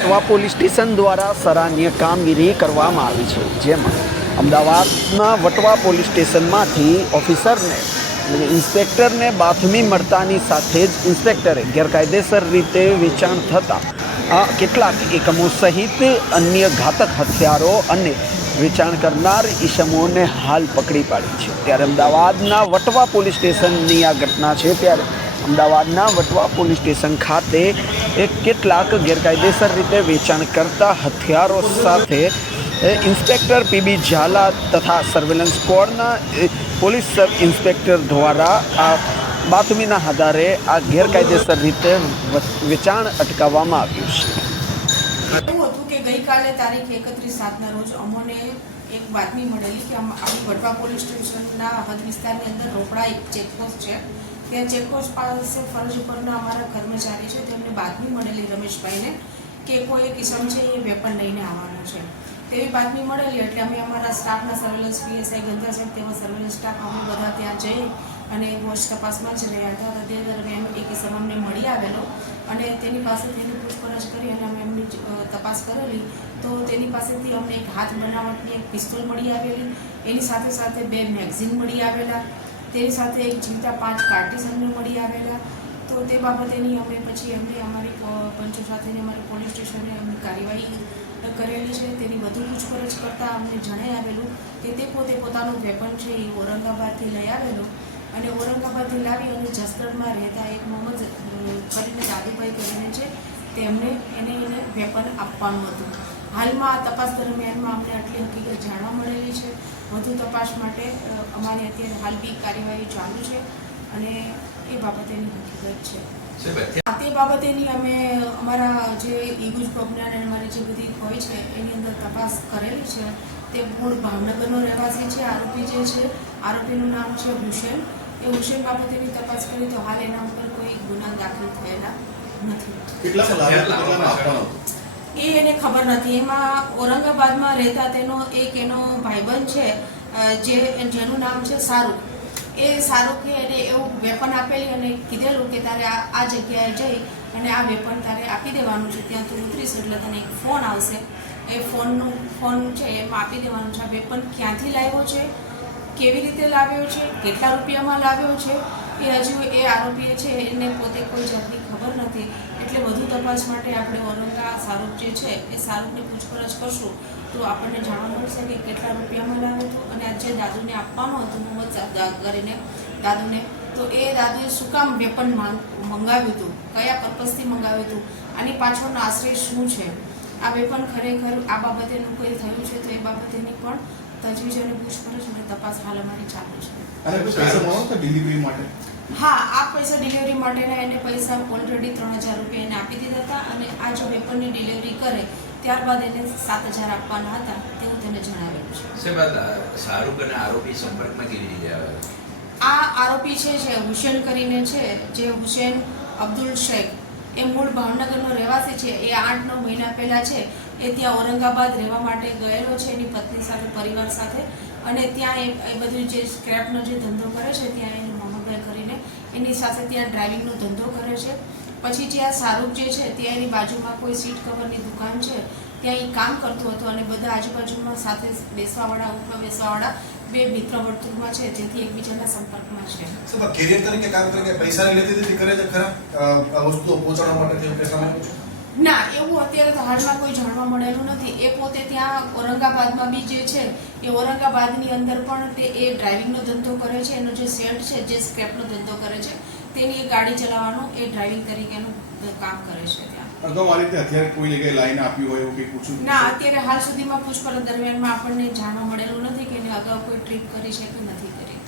Vatva police station દ્વારા સરાહનીય કામગીરી કરવામાં આવી છે, જેમાં અમદાવાદના વટવા પોલીસ સ્ટેશનમાંથી ઓફિસરને ઇન્સ્પેક્ટરને બાતમી મળતાની સાથે જ ઇન્સ્પેક્ટરે ગેરકાયદેસર રીતે વેચાણ થતા કેટલાક એકમો સહિત અન્ય ઘાતક હથિયારો અને વેચાણ કરનાર ઈસમોને હાલ પકડી પાડી છે। ત્યારે અમદાવાદના વટવા પોલીસ સ્ટેશનની આ ઘટના છે। ત્યારે અમદાવાદના વટવા પોલીસ સ્ટેશન ખાતે કેટલાક ગેરકાયદેસર રીતે વેચાણ કરતા હથિયારો સાથે ઇન્સ્પેક્ટર પીબી ઝાલા તથા સર્વેલન્સ સ્ક્વોડના પોલીસ સબ ઇન્સ્પેક્ટર દ્વારા આ બાતમીના આધારે આ ગેરકાયદેસર રીતે વેચાણ અટકાવવામાં આવ્યું છે। એવું હતું કે ગઈકાલે તારીખ 31/7ના રોજ અમોને એક બાતમી મળેલી કે આપણી વટવા પોલીસ સ્ટેશનના હદ વિસ્તારની અંદર રોકડા એક ચેકપોસ્ટ છે, ત્યાં ચેકપોસ્ટ પાસે ફરજ ઉપરના અમારા કર્મચારી છે તેમને બાતમી મળેલી રમેશભાઈને કે કોઈ એક ઇસમ છે એ વેપન લઈને આવવાનો છે તેવી બાતમી મળેલી। એટલે અમે અમારા સ્ટાફના સર્વેલન્સ પીએસઆઈ ગંધા સાહેબ તેમાં સર્વેલન્સ સ્ટાફ અમે બધા ત્યાં જઈ અને વોચ તપાસમાં જ રહ્યા હતા। તે દરમિયાન એક ઇસમ અમને મળી આવેલો અને તેની પાસેથી એની પૂછપરછ કરી અને અમે એમની તપાસ કરેલી તો તેની પાસેથી અમને એક હાથ બનાવટની એક પિસ્તોલ મળી આવેલી, એની સાથે સાથે 2 મેગઝીન મળી આવેલા, તેની સાથે એક જીવતા 5 કાર્ટીસ અમને મળી આવેલા। તો તે બાબતેની અમે પછી એમને અમારી પંચો સાથેની અમારી પોલીસ સ્ટેશને એમની કાર્યવાહી કરેલી છે। તેની વધુ પૂછપરછ કરતાં અમને જણાઈ આવેલું કે તે પોતે પોતાનું વેપન છે એ ઔરંગાબાદથી લઈ આવેલો અને ઔરંગાબાદથી લાવી અને જસદણમાં રહેતા એક મોહમ્મદ કરીને દાદુભાઈ કરીને છે તેમને એને વેપન આપવાનું હતું। હાલમાં આ તપાસ દરમિયાનમાં અમને આટલી હકીકત જાણવા મળેલી છે। વધુ તપાસ માટે અમારી અત્યારે હાલ બી કાર્યવાહી ચાલુ છે અને એ બાબતેની હકીકત છે। તે બાબતેની અમે અમારા જે ઈગુજ પ્રોગ્રામ અને અમારી જે બધી હોય છે એની અંદર તપાસ કરેલી છે। તે મૂળ ભાવનગરનો રહેવાસી છે। આરોપી જે છે આરોપીનું નામ છે હુસેન। એ હુસેન બાબતેની તપાસ કરી તો હાલ એના ઉપર કોઈ ગુના દાખલ થયેલા નથી। એ એને ખબર નથી। એમાં ઔરંગાબાદમાં રહેતા તેનો એક એનો ભાઈબંધ છે જેનું નામ છે શાહરૂખ। એ શાહરૂખે એને એવું વેપન આપેલી અને કીધેલું કે તારે આ જગ્યાએ જઈ અને આ વેપન તારે આપી દેવાનું છે, ત્યાં તું ઉતરીશ એટલે તને એક ફોન આવશે, એ ફોન છે એમાં આપી દેવાનું છે। આ વેપન ક્યાંથી લાવ્યો છે, કેવી રીતે લાવ્યો છે, કેટલા રૂપિયામાં લાવ્યો છે એ હજુ એ આરોપીએ છે એને પોતે કોઈ જાતની ખબર નથી। એટલે વધુ તપાસ માટે આપણે શાહરૂખ જે છે એ શાહરૂખની પૂછપરછ કરશું તો આપણને જાણવા મળશે કે કેટલા રૂપિયામાં લાવ્યો હતો અને આ જે દાદુને આપવાનું હતું મોહમ્મદ કરીને દાદુને, તો એ દાદુએ શું કામ વેપન મંગાવ્યું હતું, કયા પર્પઝથી મંગાવ્યું હતું, આની પાછળનો આશ્રય શું છે, આ વેપન ખરેખર આ બાબતેનું કોઈ થયું છે તો એ બાબતેની પણ તજવીજ અને પૂછપરછ અને તપાસ હાલ અમારી ચાલુ છે। ડિલિવરી માટે હા, આ પૈસા ડિલિવરી માટેના એને પૈસા ઓલરેડી 3000 રૂપિયા એને આપી દીધા હતા અને આ જો વેપનની ડિલિવરી કરે ત્યારબાદ એને 7000 આપવાના હતા તેવું તેને જણાવેલું છે। શાહરૂખ અને આરોપી સંપર્કમાં કેવી રીતે આવે? આ આરોપી છે હુસેન કરીને છે, જે હુસેન અબ્દુલ શેખ, એ મૂળ ભાવનગરનો રહેવાસી છે। એ 8-9 મહિના પહેલાં છે એ ત્યાં ઔરંગાબાદ રહેવા માટે ગયેલો છે એની પત્ની સાથે, પરિવાર સાથે, અને ત્યાં એ બધું જે સ્ક્રેપનો જે ધંધો કરે છે ત્યાં એની મોહમ્મદભાઈ કરીને એની સાથે ત્યાં ડ્રાઇવિંગનો ધંધો કરે છે। પછી જે આ શાહરૂખ જે છે ત્યાં એની બાજુમાં કોઈ સીટ કવરની દુકાન છે ત્યાં એ કામ કરતો હતો અને બધા આજુબાજુમાં સાથે બેસવાવાળા ઉઠવા બેસવાવાળા 2 મિત્ર વર્તુળમાં છે જેથી એકબીજાના સંપર્કમાં છે। કેરિયર તરીકે કામ કરીને પૈસાની લેતી કરે છે ખરા વસ્તુઓ પહોંચાડવા માટે તેવું કહેવામાં આવ્યું છે? ના, એવું અત્યારે તો હાલમાં કોઈ જાણવા મળેલું નથી। એ પોતે ત્યાં ઔરંગાબાદમાં બી જે છે એ ઔરંગાબાદની અંદર પણ તે એ ડ્રાઇવિંગનો ધંધો કરે છે, એનો જે શેડ છે જે સ્ક્રેપનો ધંધો કરે છે તેની એ ગાડી ચલાવવાનું એ ડ્રાઇવિંગ તરીકેનું કામ કરે છે ત્યાં। અગાઉ આ રીતે અત્યારે કોઈ જગ્યાએ લાઈને આપ્યું હોય એવું કંઈ પૂછ્યું? ના, અત્યારે હાલ સુધીમાં પૂછપરછ દરમિયાનમાં આપણને જાણવા મળેલું નથી કે એને અગાઉ કોઈ ટ્રીપ કરી છે કે નથી કરી।